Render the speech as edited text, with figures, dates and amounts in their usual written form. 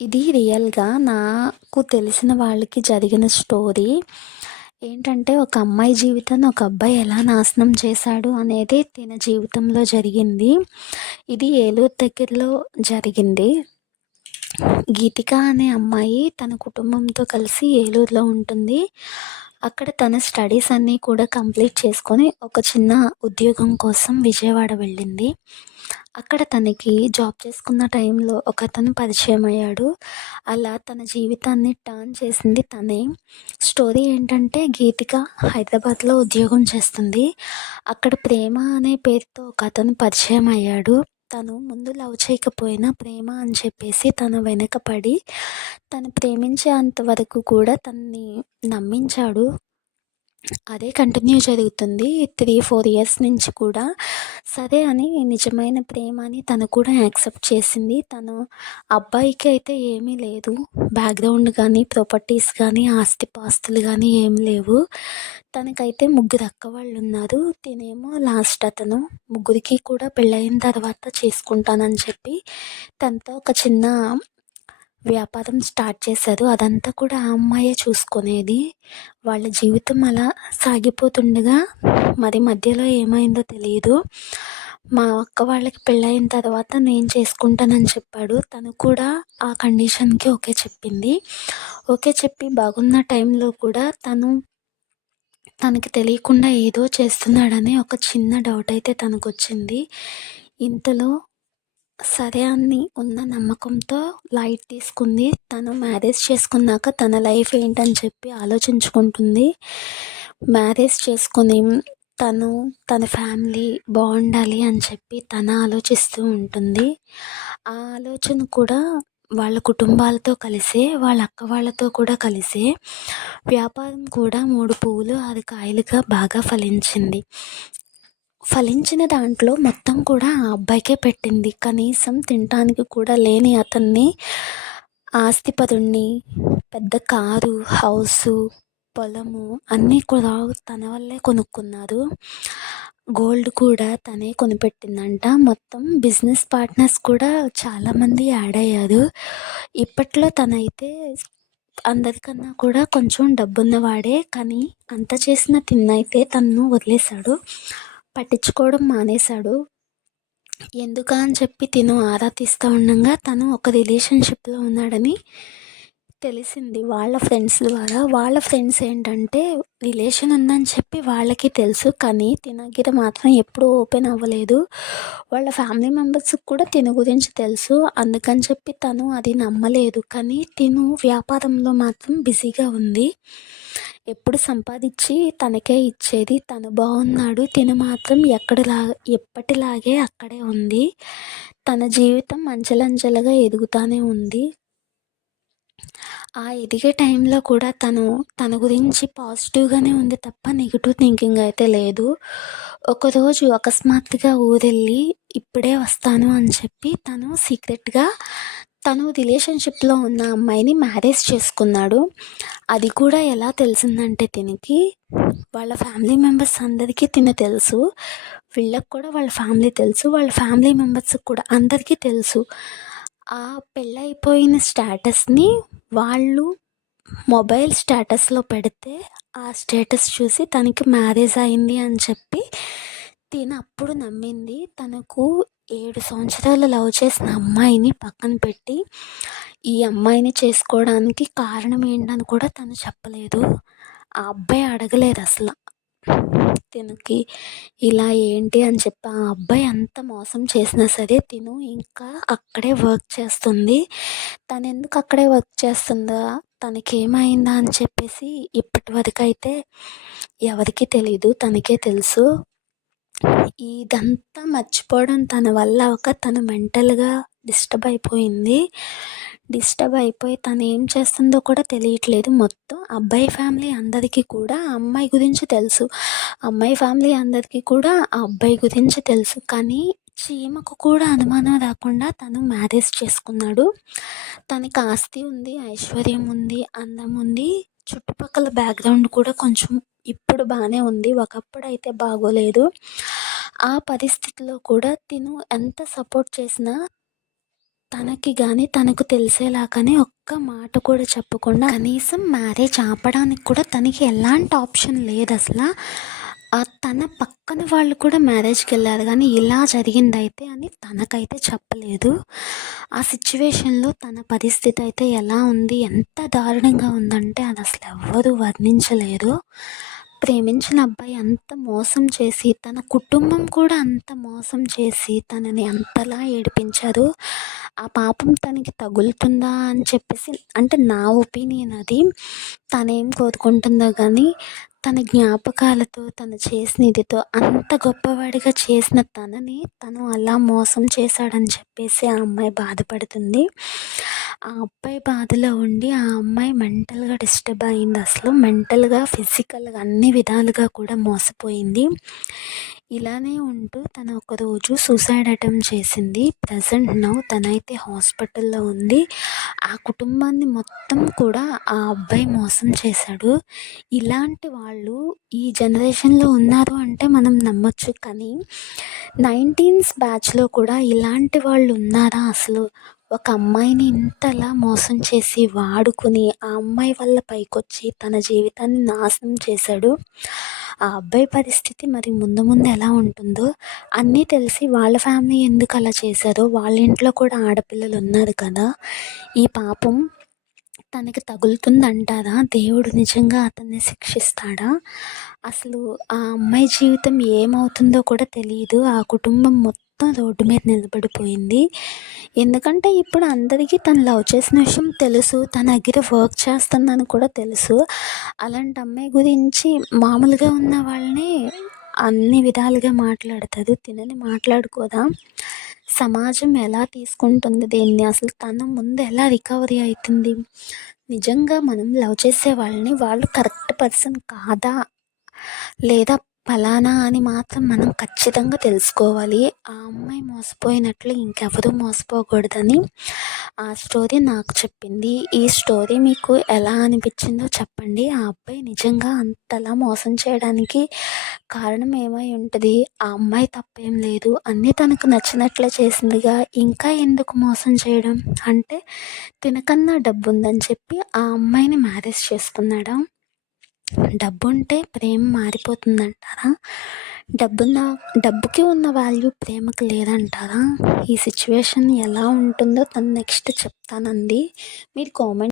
ఇది రియల్‌గా నాకు తెలిసిన వాళ్ళకి జరిగిన స్టోరీ. ఏంటంటే, ఒక అమ్మాయి జీవితాన్ని ఒక అబ్బాయి ఎలా నాశనం చేశాడు అనేది తిన జీవితంలో జరిగింది. ఇది ఏలూరు దగ్గరలో జరిగింది. గీతిక అనే అమ్మాయి తన కుటుంబంతో కలిసి ఏలూరులో ఉంటుంది. అక్కడ తన స్టడీస్ అన్నీ కూడా కంప్లీట్ చేసుకొని ఒక చిన్న ఉద్యోగం కోసం విజయవాడ వెళ్ళింది. అక్కడ తనకి జాబ్ చేసుకున్న టైంలో ఒకతను పరిచయమయ్యాడు. అలా తన జీవితాన్ని టర్న్ చేసింది తనే. స్టోరీ ఏంటంటే, గీతిక హైదరాబాద్‌లో ఉద్యోగం చేస్తుంది. అక్కడ ప్రేమ అనే పేరుతో ఒకతను పరిచయమయ్యాడు. తను ముందు లవ్ చేయకపోయినా ప్రేమ అని చెప్పేసి తన వెనక పడి, తను ప్రేమించేంత వరకు కూడా తనని నమ్మించాడు. అదే కంటిన్యూ జరుగుతుంది 3, 4 ఇయర్స్ నుంచి కూడా. సరే అని నిజమైన ప్రేమ అని తను కూడా యాక్సెప్ట్ చేసింది. తను అబ్బాయికి అయితే ఏమీ లేదు. బ్యాక్‌గ్రౌండ్ గానీ, ప్రాపర్టీస్ గానీ, ఆస్తిపాస్తులు గానీ ఏమి లేవు. తనకైతే ముగ్గురు అక్కవాళ్ళున్నారు. తినేమో లాస్ట్ అతను. ముగ్గురికి కూడా పెళ్ళయిన తర్వాత చేసుకుంటానని చెప్పి తనతో ఒక చిన్న వ్యాపారం స్టార్ట్ చేశారు. అదంతా కూడా ఆ అమ్మాయే చూసుకునేది. వాళ్ళ జీవితం అలా సాగిపోతుండగా మరి మధ్యలో ఏమైందో తెలీదు. మా అక్క వాళ్ళకి పెళ్ళయిన తర్వాత నేను చేసుకుంటానని చెప్పాడు. తను కూడా ఆ కండిషన్‌కి ఓకే చెప్పింది. ఓకే చెప్పి బాగున్న టైంలో కూడా తనకి తెలియకుండా ఏదో చేస్తున్నాడని ఒక చిన్న డౌటయితే తనకొచ్చింది. ఇంతలో సరే అని ఉన్న నమ్మకంతో లైట్ తీసుకుంది. తను మ్యారేజ్ చేసుకున్నాక తన లైఫ్ ఏంటని చెప్పి ఆలోచించుకుంటుంది. మ్యారేజ్ చేసుకొని తన ఫ్యామిలీ బాగుండాలి అని చెప్పి తను ఆలోచిస్తూ ఉంటుంది. ఆ ఆలోచన కూడా వాళ్ళ కుటుంబాలతో కలిసే, వాళ్ళ అక్క వాళ్ళతో కూడా కలిసే వ్యాపారం కూడా 3 పువ్వులు 6 కాయలుగా బాగా ఫలించింది. ఫలించిన దాంట్లో మొత్తం కూడా ఆ అబ్బాయికే పెట్టింది. కనీసం తినటానికి కూడా లేని అతన్ని ఆస్తిపరుణ్ణి, పెద్ద కారు, హౌసు, పొలము అన్నీ కూడా తన వల్లే కొనుక్కున్నారు. గోల్డ్ కూడా తనే కొనిపెట్టిందంట. మొత్తం బిజినెస్ పార్ట్నర్స్ కూడా చాలామంది యాడ్ అయ్యారు. ఇప్పట్లో తనైతే అందరికన్నా కూడా కొంచెం డబ్బున్నవాడే. కానీ అంత చేసిన తిన్నైతే తనను వదిలేశాడు. పట్టించుకోవడం మానేశాడు. ఎందుకా అని చెప్పి తిను ఆరా తీస్తూ ఉండంగా తను ఒక రిలేషన్‌షిప్‌లో ఉన్నాడని తెలిసింది వాళ్ళ ఫ్రెండ్స్ ద్వారా. వాళ్ళ ఫ్రెండ్స్ ఏంటంటే, రిలేషన్ ఉందని చెప్పి వాళ్ళకి తెలుసు. కానీ తిన దగ్గర మాత్రం ఎప్పుడూ ఓపెన్ అవ్వలేదు. వాళ్ళ ఫ్యామిలీ మెంబర్స్‌కి కూడా తిన గురించి తెలుసు. అందుకని చెప్పి తను అది నమ్మలేదు. కానీ తిను వ్యాపారంలో మాత్రం బిజీగా ఉంది. ఎప్పుడు సంపాదించి తనకే ఇచ్చేది. తను బాగున్నాడు. తిను మాత్రం ఎప్పటిలాగే అక్కడే ఉంది. తన జీవితం అంచెలంచెలుగా ఎదుగుతానే ఉంది. ఆ ఎదిగే టైంలో కూడా తన గురించి పాజిటివ్‌గానే ఉంది తప్ప నెగెటివ్ థింకింగ్ అయితే లేదు. ఒకరోజు అకస్మాత్తుగా ఊరెళ్ళి ఇప్పుడే వస్తాను అని చెప్పి తను సీక్రెట్‌గా తను రిలేషన్‌షిప్‌లో ఉన్న అమ్మాయిని మ్యారేజ్ చేసుకున్నాడు. అది కూడా ఎలా తెలిసిందంటే తినకి, వాళ్ళ ఫ్యామిలీ మెంబర్స్ అందరికీ తిను తెలుసు. వీళ్ళకి కూడా వాళ్ళ ఫ్యామిలీ తెలుసు. వాళ్ళ ఫ్యామిలీ మెంబర్స్‌కి కూడా అందరికీ తెలుసు. ఆ పెళ్ళైపోయిన స్టేటస్‌ని వాళ్ళు మొబైల్ స్టేటస్‌లో పెడితే, ఆ స్టేటస్ చూసి తనకి మ్యారేజ్ అయింది అని చెప్పి తినప్పుడు నమ్మింది. తనకు 7 సంవత్సరాలు లవ్ చేసిన అమ్మాయిని పక్కన పెట్టి, ఈ అమ్మాయిని చేసుకోవడానికి కారణం ఏంటని కూడా తను చెప్పలేదు. ఆ అబ్బాయి అడగలేదసల. తినకి ఇలా ఏంటి అని చెప్పి ఆ అబ్బాయి అంత మోసం చేసినా సరే తిను ఇంకా అక్కడే వర్క్ చేస్తుంది. తనెందుకు అక్కడే వర్క్ చేస్తుందా, తనకేమైందా అని చెప్పేసి ఇప్పటి వరకైతే ఎవరికీ తెలీదు. తనకే తెలుసు. ఇదంతా మర్చిపోవడం తన వల్ల అవ్వక తను మెంటల్‌గా డిస్టర్బ్ అయిపోయింది. డిస్టర్బ్ అయిపోయి తనేం చేస్తుందో కూడా తెలియట్లేదు. మొత్తం అబ్బాయి ఫ్యామిలీ అందరికీ కూడా ఆ అమ్మాయి గురించి తెలుసు. అమ్మాయి ఫ్యామిలీ అందరికీ కూడా ఆ అబ్బాయి గురించి తెలుసు. కానీ చీమకు కూడా అనుమానం రాకుండా తను మ్యారేజ్ చేసుకున్నాడు. తనకి ఆస్తి ఉంది, ఐశ్వర్యం ఉంది, అందం ఉంది. చుట్టుపక్కల బ్యాక్‌గ్రౌండ్ కూడా కొంచెం ఇప్పుడు బానే ఉంది. ఒకప్పుడైతే బాగోలేదు. ఆ పరిస్థితిలో కూడా తిను ఎంత సపోర్ట్ చేసినా తనకి గాని, తనకు తెలిసేలా కానీ ఒక్క మాట కూడా చెప్పకుండా కనీసం మ్యారేజ్ ఆపడానికి కూడా తనకి ఎలాంటి ఆప్షన్ లేదసల. తన పక్కన వాళ్ళు కూడా మ్యారేజ్‌కెళ్లారు గానీ, ఇలా జరిగిందయితే అని తనకైతే చెప్పలేదు. ఆ సిట్యుయేషన్‌లో తన పరిస్థితి అయితే ఎలా ఉంది, ఎంత దారుణంగా ఉందంటే అదసలెవ్వరూ వర్ణించలేరు. ప్రేమించిన అబ్బాయి అంత మోసం చేసి, తన కుటుంబం కూడా అంత మోసం చేసి, తనని అంతలా ఏడిపించారు. ఆ పాపం తనకి తగులుతుందా అని చెప్పేసి అంటే నా ఒపీనియన్ అది. తనేం కోరుకుంటుందో గానీ, తన జ్ఞాపకాలతో, తను చేసిన ఇదితో అంత గొప్పవాడిగా చేసిన తనని, తను అలా మోసం చేశాడని చెప్పేసి ఆ అమ్మాయి బాధపడుతుంది. ఆ అబ్బాయి బాధలో ఉండి ఆ అమ్మాయి మెంటల్‌గా డిస్టర్బ్ అయిందసలు. మెంటల్‌గా, ఫిజికల్‌గా అన్ని విధాలుగా కూడా మోసపోయింది. ఇలానే ఉంటూ తను ఒకరోజు సూసైడ్ అటెంప్ట్ చేసింది. ప్రెజెంట్ నౌ తనైతే హాస్పిటల్‌లో ఉంది. ఆ కుటుంబాన్ని మొత్తం కూడా ఆ అబ్బాయి మోసం చేశాడు. ఇలాంటి వాళ్ళు ఈ జనరేషన్‌లో ఉన్నారు అంటే మనం నమ్మొచ్చు. కానీ 19స్ బ్యాచ్‌లో కూడా ఇలాంటి వాళ్ళు ఉన్నారా అసలు? ఒక అమ్మాయిని ఇంతలా మోసం చేసి, వాడుకుని, ఆ అమ్మాయి వల్ల పైకొచ్చి తన జీవితాన్ని నాశనం చేశాడు. ఆ అబ్బాయి పరిస్థితి మరి ముందు ముందు ఎలా ఉంటుందో అన్నీ తెలిసి వాళ్ళ ఫ్యామిలీ ఎందుకు అలా చేశారో, వాళ్ళ ఇంట్లో కూడా ఆడపిల్లలు ఉన్నారు కదా! ఈ పాపం తనకి తగులుతుందంటారా? దేవుడు నిజంగా అతన్ని శిక్షిస్తాడా? అసలు ఆ అమ్మాయి జీవితం ఏమవుతుందో కూడా తెలీదు. ఆ కుటుంబం మొత్తం రోడ్డు మీద నిలబడిపోయింది. ఎందుకంటే ఇప్పుడు అందరికీ తను లవ్ చేసిన విషయం తెలుసు. తన దగ్గర వర్క్ చేస్తుందని కూడా తెలుసు. అలాంటి అమ్మాయి గురించి మామూలుగా ఉన్న వాళ్ళని అన్ని విధాలుగా మాట్లాడతారు. తినని మాట్లాడుకోదా? సమాజం ఎలా తీసుకుంటుంది దీన్ని? అసలు తను ముందు ఎలా రికవరీ అయితుంది? నిజంగా మనం లవ్ చేసే వాళ్ళని వాళ్ళు కరెక్ట్ పర్సన్ కాదా? లేదా ఫలానా అని మాత్రం మనం ఖచ్చితంగా తెలుసుకోవాలి. ఆ అమ్మాయి మోసపోయినట్లు ఇంకెవరూ మోసపోకూడదని ఆ స్టోరీ నాకు చెప్పింది. ఈ స్టోరీ మీకు ఎలా అనిపించిందో చెప్పండి. ఆ అబ్బాయి నిజంగా అంతలా మోసం చేయడానికి కారణం ఏమై ఉంటుంది? ఆ అమ్మాయి తప్పేం లేదు. అన్నీ తనకు నచ్చినట్లే చేసిందిగా. ఇంకా ఎందుకు మోసం చేయడం? అంటే తినకన్నా డబ్బుందని చెప్పి ఆ అమ్మాయిని మ్యారేజ్ చేసుకున్నాడా? డబ్బుంటే ప్రేమ మారిపోతుందంటారా? డబ్బుకి ఉన్న వాల్యూ ప్రేమకి లేదంటారా? ఈ సిచ్యువేషన్ ఎలా ఉంటుందో తను నెక్స్ట్ చెప్తానంది. మీరు కామెంట్